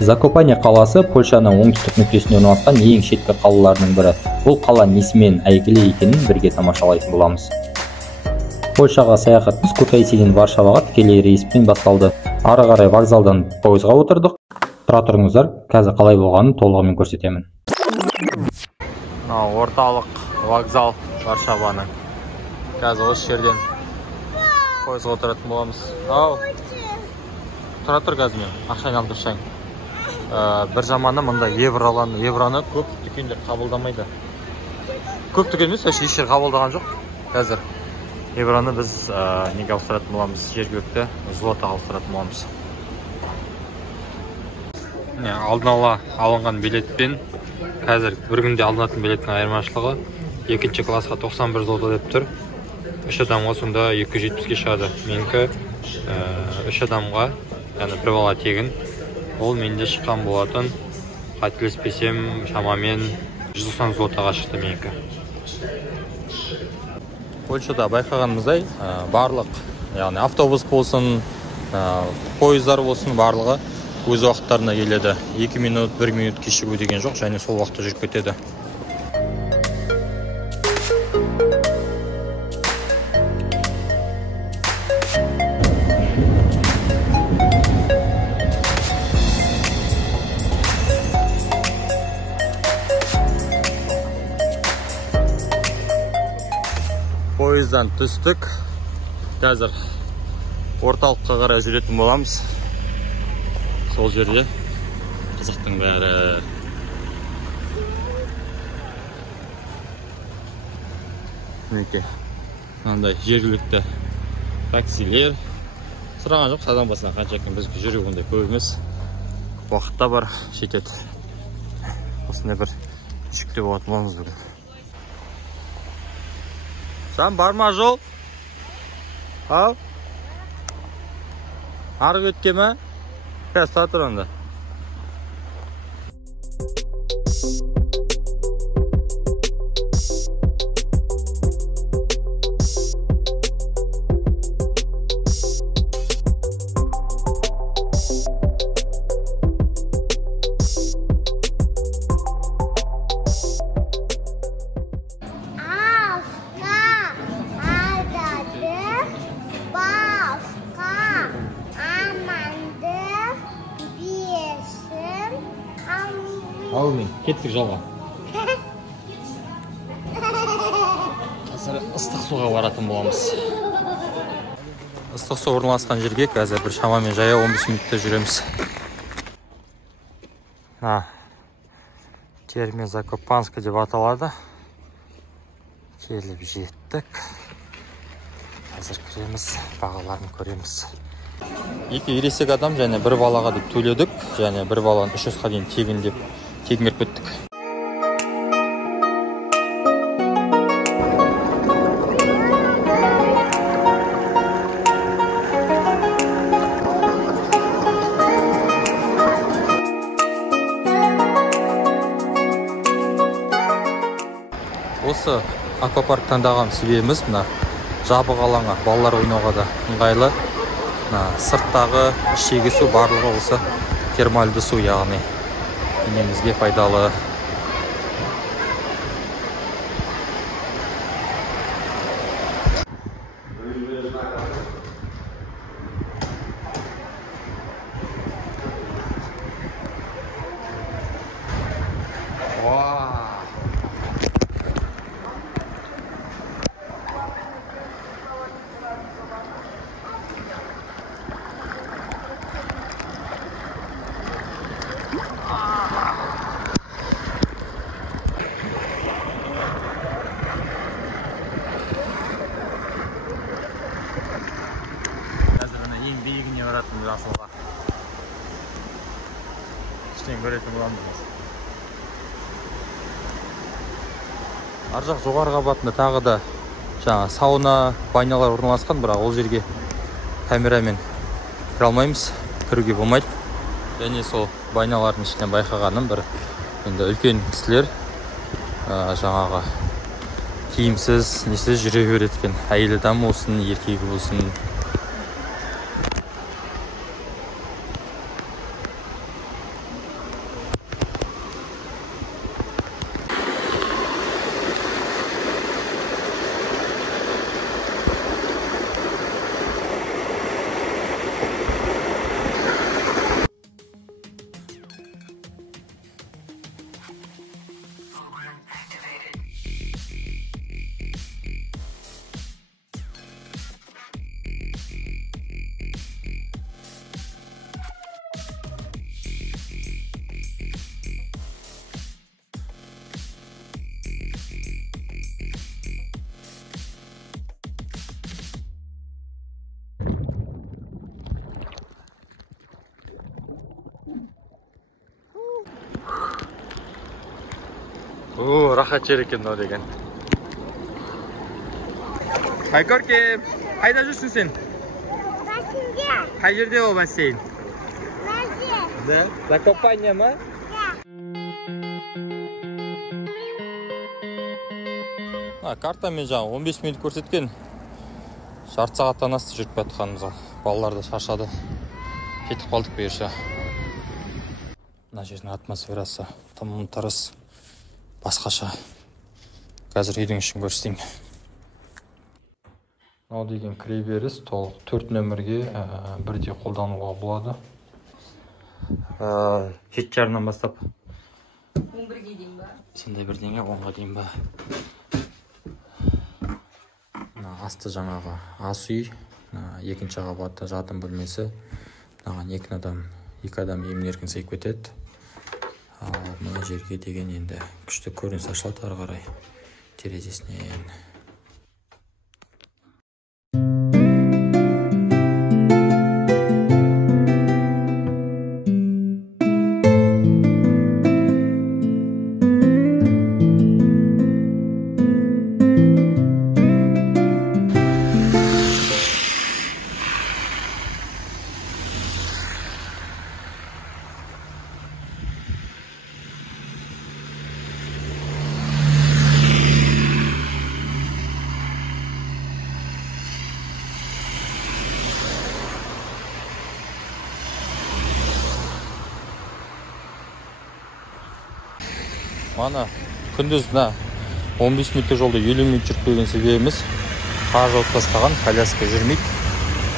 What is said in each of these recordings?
Закопане қаласы Польшаның оңтүстік нүктесінде орналасқан ең шеткі қалаларының бірі. Бұл қала несімен әйгілі екенін бірге тамашалайтын боламыз. Польшаға саяхатымыз Кутайсиден Варшаваға тікелей рейспен басталды. Ары қарай вокзалдан пойызға отырдық. Тұра тұрыңыздар, қазір қалай болғанын толығымен көрсетемін. Орталық вокзал Варшаваның. Қазір осы жерден пойызға отыратын боламыз. Тұра тұр қазір мен, ақшаны алып тұрсаң. Бір жаманы мұнда евроны көп дүкендер қабылдамайды. Көп дүкен емес, ешер қабылдаған жоқ. Қазір евроны біз неге ауыстыратын боламыз, жергілікті злотаға ауыстыратын боламыз. Алдын ала алынған билетпен қазір бір күнде алынатын билеттің айырмашылығы екінші классқа 91 злота деп тұр. 3 адамға сонда 270-ке шығады. Менікі 3 адамға, яғни бір бала тегін. Ол менде шыққан болатын, қателеспесем шамамен 190 злотаға шықты менікі. Польшада байқағанымыздай барлық, яғни автобус болсын, пойыздар болсын, барлығы өз уақыттарына келеді. 2 минут, 1 минут кешігу деген жоқ, және сол уақытта жүріп кетеді. Пойыздан түстік. Қазір орталыққа қарай жүретін боламыз. Сол жерде қызықтың бәрі. Мінекей, мынандай жергілікті таксилер. Сұраған жоқ, садан басына қанша екен, біз жүру ондай көп емес. Уақытта бар, жетеді. Осындай бір жүкте болатын боламыз бүгін. Sen бар ма жол? Ау? Арғы өтке ме? Қазір тұра тұр онда. Аумен, кеттік жолға. Қазір ыстық суға баратын боламыз. Ыстық су орналасқан жерге қазір бір шамамен жаяу 15 минутта жүреміз. Терме Закопанска деп аталады. Келіп жеттік. Қазір кіреміз, бағаларын көреміз. 2 ересек адам және бір балаға деп төледік, және бір баланы 300-ға дейін тегін деп тегін беріп кеттік. Осы аквапарк таңдаған себебіміз мына жабық алаңға балалар ойнауға да ыңғайлы. Сырттағы іштегі су барлығы осы термальды су, яғни денемізге пайдалы. Биігіне баратын жасылға. Іштен көретін боламыз. Ар жақ жоғары қабатында тағы да жаңа сауна, банялар орналасқан, бірақ ол жерге камерамен кіре алмаймыз, кіруге болмайды. Және сол банялардың ішінен байқағаным бір енді үлкен кісілер жаңағы киімсіз, несіз жүре береді екен. Әйел адам болсын, еркегі болсын. Рахат жер екен мынау деген. Айкөркем, қайда жүрсің сен? Бассейнде. Қай жерде ол бассейн? Nerede? Да. За купание ма? Картамен жаңа 15 минут көрсеткен. Жарты сағаттан асты жүріп жатқанымызға. Балалар да шаршады. Кетіп қалдық бұйырса. Мына жердің атмосферасы тым тырыс, басқаша. Қазір үйдің ішін көрсетейін. Мынау деген кіреберіс толық 4 нөмірге бірдей қолдануға болады. 7:30-нан бастап 11-ге дейін ба? Сенде бірдеңе 10-ға дейін ба? Асты жаңағы ас үй, екінші қабатта жатын бөлмесі. Мынаған екі адам емін-еркін сыйып кетеді. Ал мына жерге деген енді күшті көрініс ашылады ары қарай терезесінен. Мана күндіз 15 минуттық жолда 50 минут жүріп келген себебіміз қар жауып тастаған, коляска жүрмейді.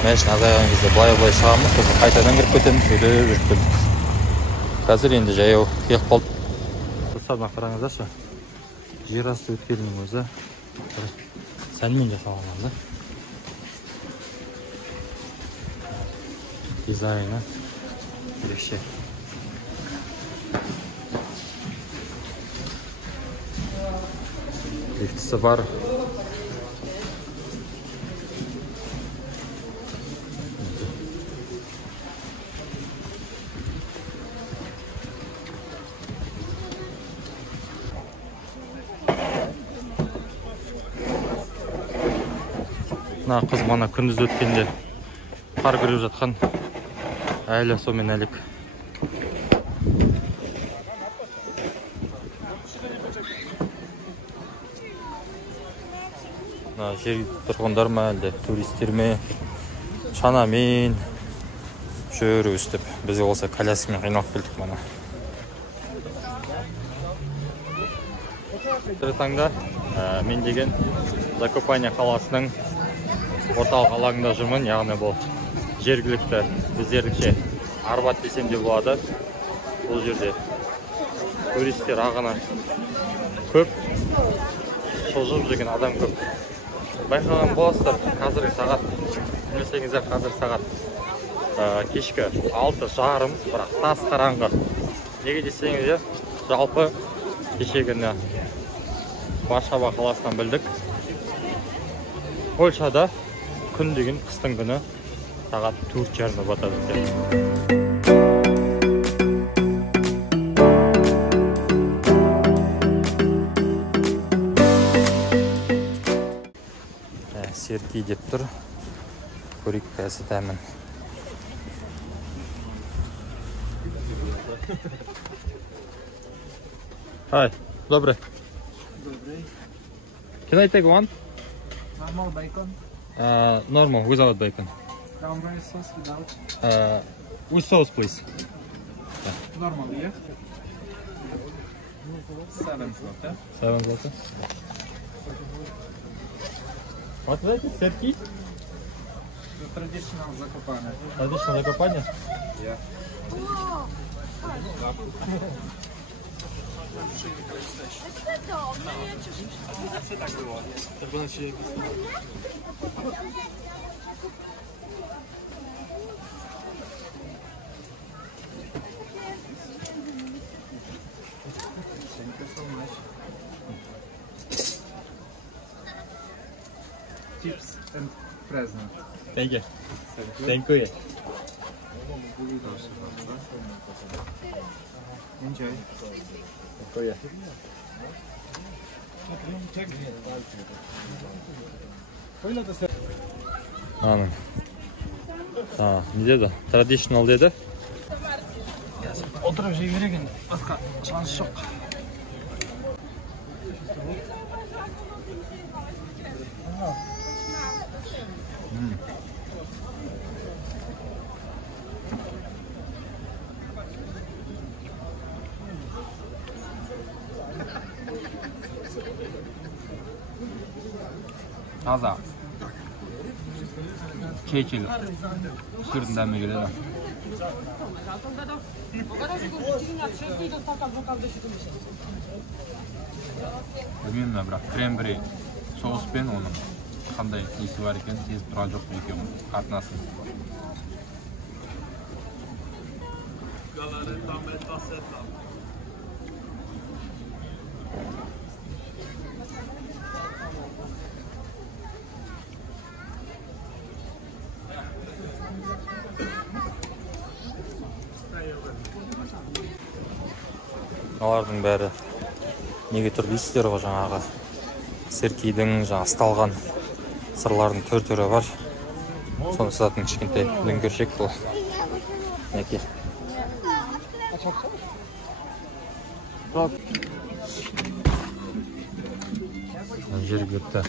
Машина азайған кезде былай шығамыз, сосын қайтадан кіріп кетеміз, сөйтіп жүріп келдік. Қазір енді жаяу келіп қалды. Достар, қараңыздаршы. Жер асты өткелінің өзі сәнмен жасалған да. Дизайны ерекше. Лифтісі бар. Қыз мана күндіз өткенде қар күреп жатқан. Әлі сомен әлек. Жер тұрғындар ма әлде туристер ме шанамен жүріп өстіп. Бізде болса коляскамен қиналып келдік мана. Бір таңда мен деген Закопане қаласының орталық алаңында жүрмін. Яғни бұл жергілікті біздердікше Арбат десем де болады. Бұл жерде туристер ағыны көп, жылжып жүрген адам көп. Байқаған боласыздар, қазіргі сағат, білмесеңіздер, қазір сағат кешкі 6:30, бірақ тас қараңғы. Неге десеңіздер, жалпы кешегіні Варшава қаласынан білдік. Польшада күн деген қыстың күні сағат 4:30 батады екен. Серкей деп тұр. Көрейік кәсі тәмін. Hi, добрый. Добрый. Can I take one? Normal bacon. Normal, without bacon. Cranberry sauce without. With sauce, please. Normal, yeah? 7 zloty. 7 zloty. What is it? Serki? The traditional Zakopane. Traditional Zakopane? Yeah. Thank you so much. Tips and present. Thank you. Thank you. Thank you. Enjoy. Anam. Ha, ne dedi? Traditional dedi. Oturup şey verirken başka şans yok. Taza. Keçil. Süründen mi geliyor? Bilmiyorum ya, бірақ крем-брей соуспен оның қандай несі бар екен сезіп тұрған жоқ екеуінің қатынасын. Олардың бәрі неге тұр дейсіздер ғой, жаңағы Серкейдің жаңа ысталған сырлардың түр-түрі бар. Соны сататын кішкентай дүңгершек бұл. Неке. Жергілікті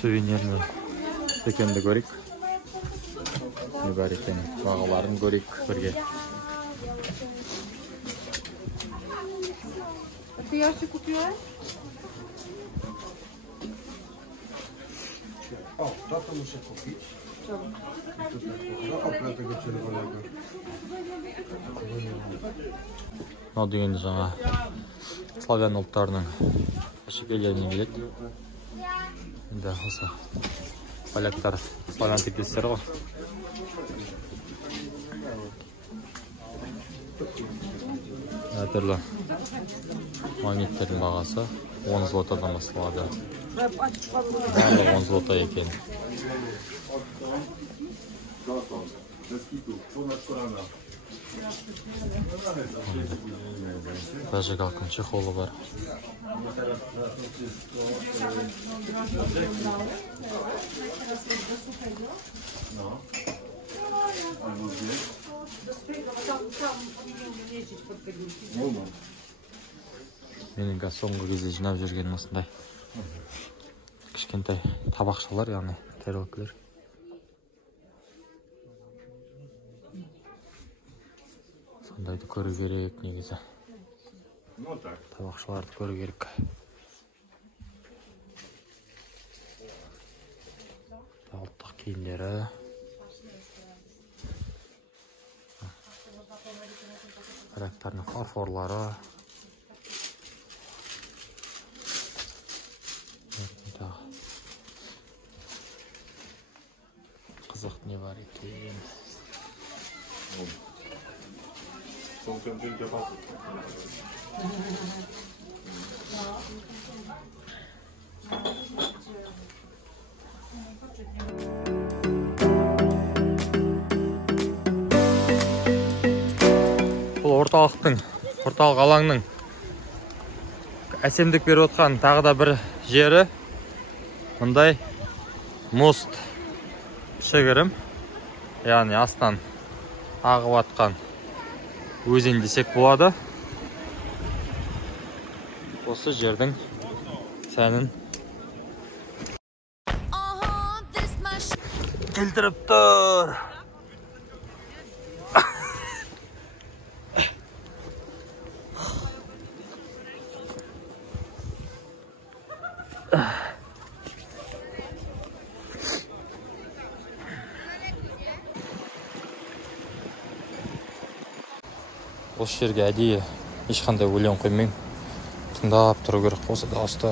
сувенирный дүкенді көрейік. Не бар екен, бағаларын көрейік бірге. Ty jeszcze kupiłeś? O, to muszę kupić. No, opla tego czerwonego. Мынау дегенде жаңа славян ұлттарының әшекейлеріне келеді. Енді осы поляктар славян тектестері ғой. Әртүрлі магниттердің бағасы 10 злотадан басталады. Бәрі 10 злота екен. Зажигалканың чехолы бар. Менің соңғы кезде жинап жүрген осындай кішкентай табақшалар, яғни тарелкалар. Сондайды көру керек негізі. Табақшаларды көру керек. Ұлттық киімдері. Поляктардың фарфорлары. Қызық не бар екен. Бұл орталық алаңның әсемдік беріп отқан тағы да бір жері. Мұндай мост кішігірім, яғни астан ағып атқан өзен десек болады. Осы жердің сәнін келтіріп тұр. Осы жерге әдейі ешқандай өлең қоймайын, тыңдап тұру керек. Осы дауысты.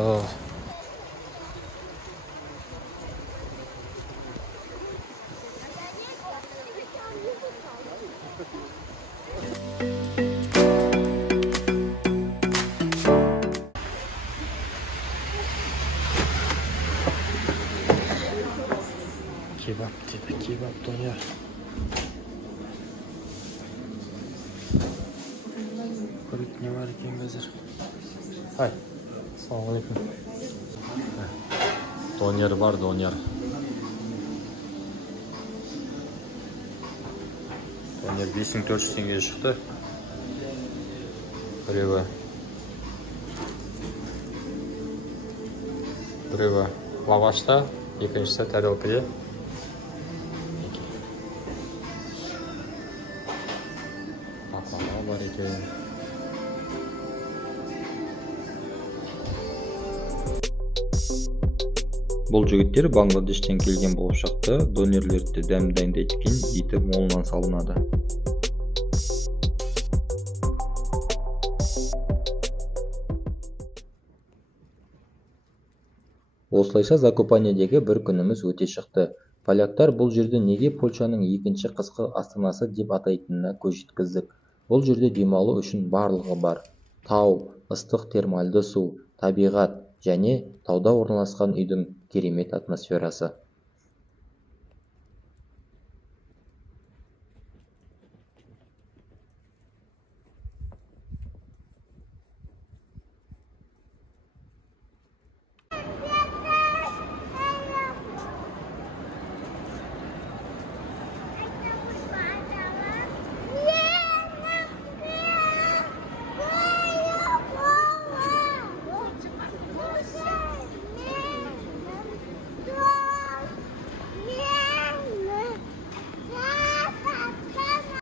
Kebap dedi, kebap doyar. Көрейік не бар екен қазір. Ай, ассалаумағалейкум. Донер бар, донер. Донер 5400 теңге шықты. Біреуі лавашта, екіншісі тарелкада. Батлава бар екен. Бұл жігіттер Бангладештен келген болып шықты. Донерлерді дайындайтын еті молынан салынады. Осылайша Закопанедегі бір күніміз өте шықты. Поляктар бұл жерді неге Польшаның екінші қысқы астанасы деп атайтынына көз жеткіздік. Бұл жерде демалу үшін барлығы бар. Тау, ыстық термальды су, табиғат және тауда орналасқан үйдің керемет атмосферасы.